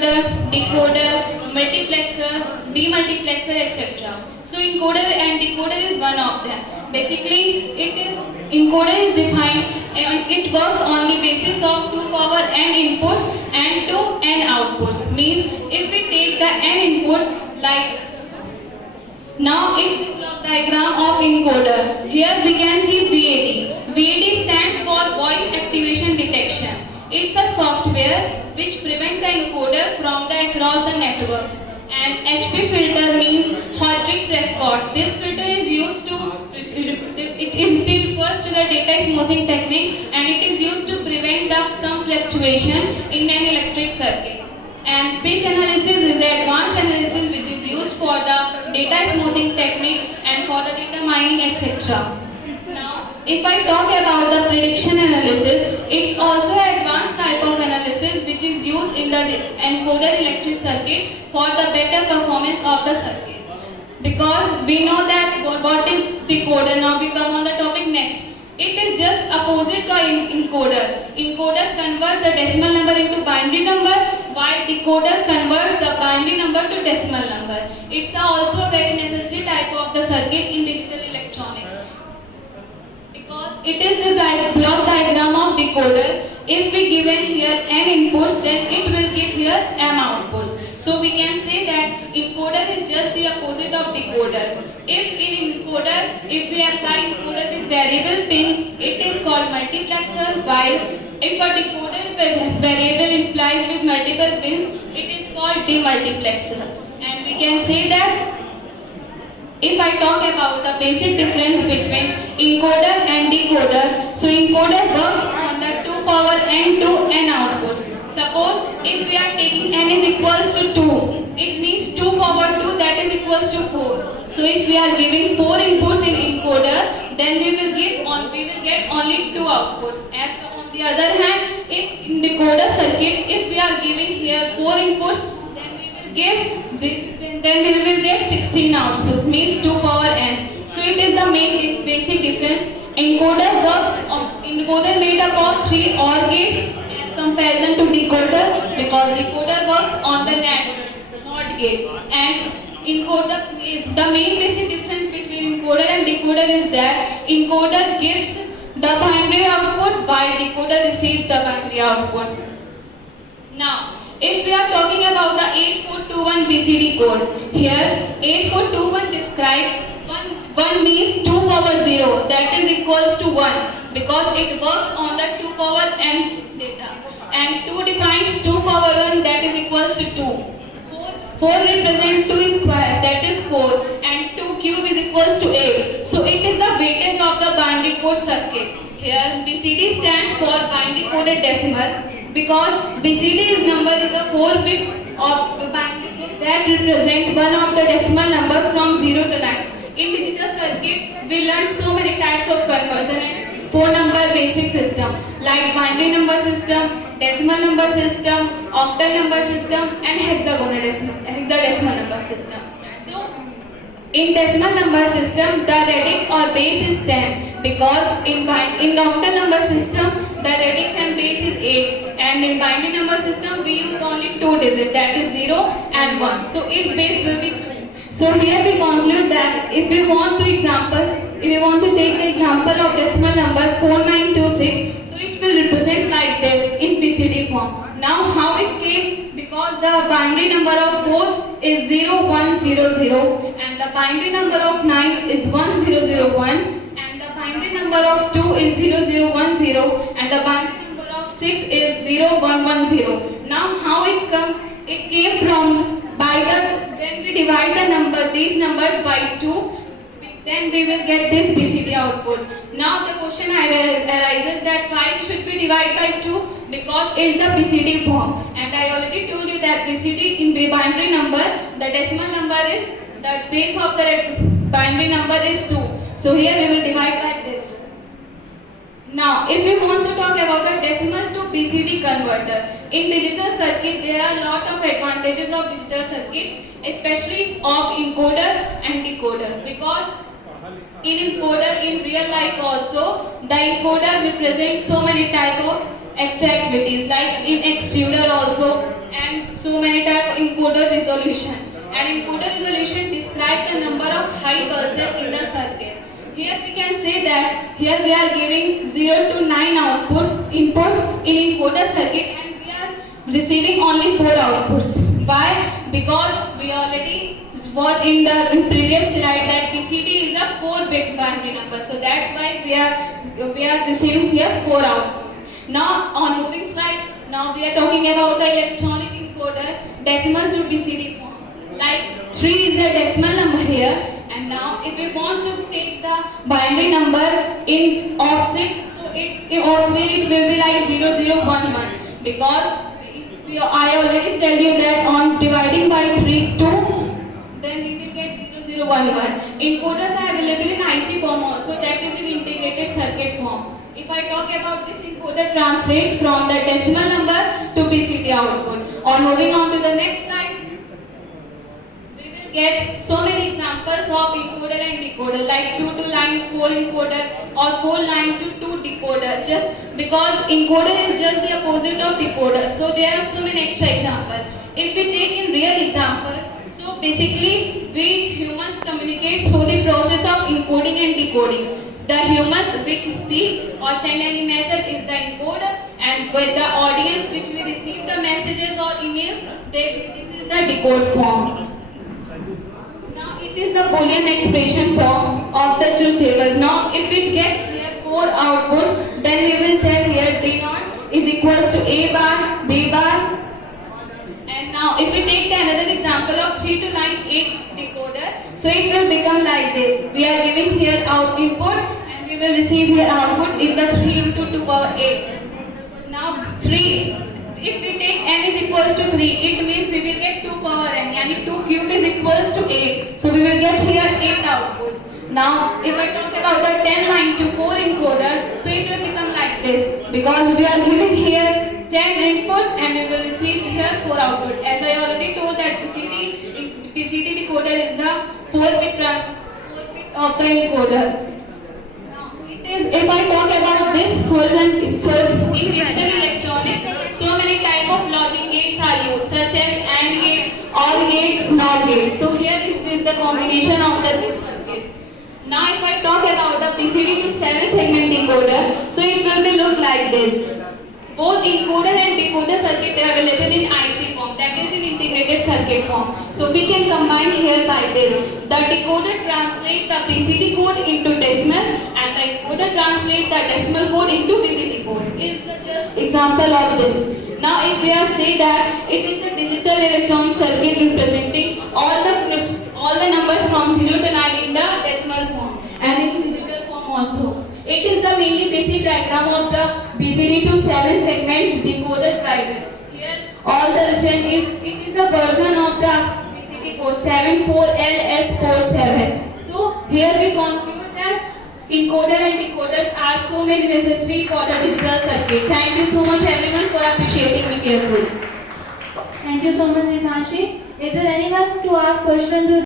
encoder, decoder, multiplexer, demultiplexer, etc. So encoder and decoder is one of them. Basically, encoder is defined. It works on the basis of 2 power n inputs and 2 n outputs. Means if we take the n inputs like now it's the block diagram of encoder. Here we can see VAD. VAD stands for voice activation detection. It's a software which prevents the encoder from the across the network. And HP filter means Hodrick Prescott. This filter is used to it refers to the data smoothing technique, and it is used to prevent some fluctuation in an electric circuit. And pitch analysis is the advanced analysis which is used for the data smoothing technique and for the data mining, etc. Now, if I talk about the prediction analysis, it's also an advanced type of analysis which is used in the encoder electric circuit for the better performance of the circuit. Because we know that what is decoder. Now we come on the topic next. It is just opposite to encoder. Encoder converts the decimal number into binary number, while decoder converts the binary number to decimal number. It's also a very necessary type of the circuit in digital electronics. Because it is the block diagram of decoder. If we given here n inputs, then it will give here m outputs. So we can say that encoder is just the opposite of decoder. If in encoder, if we apply encoder with variable pin, it is called multiplexer, while if a decoder variable implies with multiple pins, it is called demultiplexer. And we can say that if I talk about the basic difference between encoder and decoder, so encoder works on the 2 power n to n outputs. Suppose if we are taking n is equals to 2, it means 2 power 2, that is equals to 4. So if we are giving 4 inputs in encoder, then we will get only 2 outputs. As on the other hand, if in decoder circuit, if we are giving here 4 inputs, then we will get 16 outputs, means 2 power n. So it is the main basic difference. Encoder made up of 3 OR gates as comparison to decoder, because decoder works on the NOT gate. And encoder, the main basic difference between encoder and decoder is that encoder gives the binary output while decoder receives the binary output. Now, if we are talking about the 8421 BCD code, here 8421 describes 1 means 2 power 0, that is equals to 1, because it works on the 2 power n data. And 2 defines 2 power 1, that is equals to 2. 4 represents 2 square, that is 4, and 2 cube is equals to 8. So it is the weightage of the binary code circuit. Here BCD stands for binary coded decimal, because BCD number is a 4-bit of the binary code that represent one of the decimal number from 0 to 9. In digital circuit, we learned so many types of conversion and 4-number basic system like binary number system, decimal number system, octal number system, and hexadecimal number system. So, in decimal number system, the radix or base is 10, because in octal number system, the radix and base is 8, and in binary number system, we use only 2 digits, that is 0 and 1. So each base will be 2. So here we conclude that if we want to take the example of decimal number 4926, so it will represent like this in BCD form. Now how it came? Because the binary number of 4 is 0100, and the binary number of 9 is 1001, and the binary number of 2 is 0010, and the binary number of 6 is 0110. Now how it comes? It came from when we divide these numbers by 2, then we will get this BCD output. Now the question arises that why should we divide by 2? Because it's the BCD form, and I already told you that BCD in the binary number, the decimal number is, the base of the binary number is 2. So here we will divide by this. Now, if we want to talk about a decimal to BCD converter, in digital circuit there are a lot of advantages of digital circuit, especially of encoder and decoder, because in encoder in real life also, the encoder represents so many type of extra activities like in extruder also, and so many type of encoder resolution. And encoder resolution describe the number of high pulses in the circuit. Here we can say that here we are giving 0 to 9 output inputs in encoder circuit and we are receiving only 4 outputs. Why? Because we already watched in the previous slide that BCD is a 4-bit binary number. So that's why we are receiving here 4 outputs. Now on moving slide, now we are talking about the electronic encoder decimal to BCD form. Like 3 is a decimal number here. And now if we want to take the binary number in offset, so it will be like 0011 because I already tell you that on dividing by 2, then we will get 0011. Encoders are available in IC form also, that is in integrated circuit form. If I talk about this encoder translate from the decimal number to BCD output. Or moving on to the next slide, get so many examples of encoder and decoder like 2 to line 4 encoder or 4 line to 2 decoder, just because encoder is just the opposite of decoder. So there are so many extra examples. If we take in real example, so basically we humans communicate through the process of encoding and decoding. The humans which speak or send any message is the encoder, and with the audience which we receive the messages or emails, this is the decode form. It is the Boolean expression form of the truth table. Now if we get here 4 outputs, then we will tell here D0 is equals to A bar, B bar. And now if we take another example of 3 to line 8 decoder, so it will become like this. We are giving here our input and we will receive here output in the 3 into 2 power 8. Now 3. If we take n is equals to 3, it means we will get 2 power n, yani 2 cube is equals to 8. So we will get here 8 outputs. Now if I talk about the 10 line to 4 encoder, so it will become like this because we are giving here 10 inputs and we will receive here 4 output. As I already told that BCD decoder is the 4-bit of the encoder. If I talk about this version itself, in digital electronics, so many type of logic gates are used, such as AND gate, OR gate, NOR gate. So here this is the combination of this circuit. Now if I talk about the BCD to 7-segment decoder, so it will be look like this. Both encoder and decoder circuit are available in IC form, that is in integrated circuit form. So we can combine here by this. The decoder translates the BCD code into decimal and the encoder translates the decimal code into BCD code. It is the just example of this. Now if we are say that it is a digital electronic circuit representing all the numbers from 0 to 9 in the decimal form and in digital form also. It is the mainly basic diagram of the BCD to 7-segment decoder driver. Here all the region is, it is the version of the BCD code 74LS47. So here we conclude that encoder and decoders are so many necessary for the digital circuit. Thank you so much everyone for appreciating me carefully. Thank you so much, Himanshi. Is there anyone to ask question to